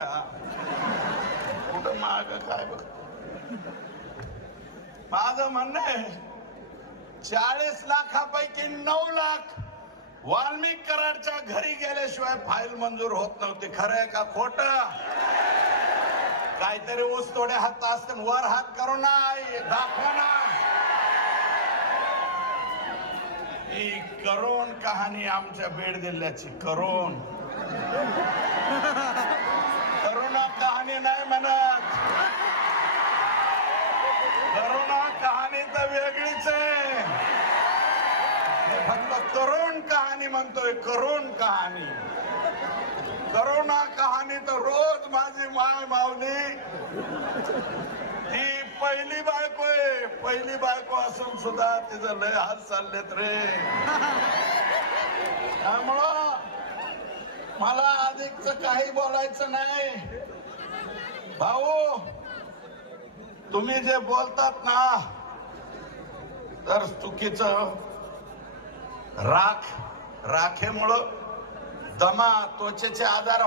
कुठं माग काय बघ माझं म्हणणं आहे 40 लाखापैकी 9 लाख वाल्मिक कराडच्या घरी गेल्याशिवाय फाईल मंजूर होत नव्हती. खरं आहे का खोट? काहीतरी ऊस तोडे हात असते वर हात करू ना दाखवा ना. ही करोन कहाणी आमच्या बीड जिल्ह्याची करोन करोना कहाणी नाही म्हणत. करोना कहाणी तर वेगळीच आहे. फक्त करोन कहाणी म्हणतोय. करोन कहाणी करोना कहाणी तर रोज माझी माय माऊली ती पहिली बायको आहे. पहिली बायको असून सुद्धा तिचं लय हात चाललेत रे. त्यामुळं मला अधिकच काही बोलायचं नाही. भाऊ तुम्ही जे बोलतात ना तर चुकीचं. राखेमुळं दमा त्वचेचे आजार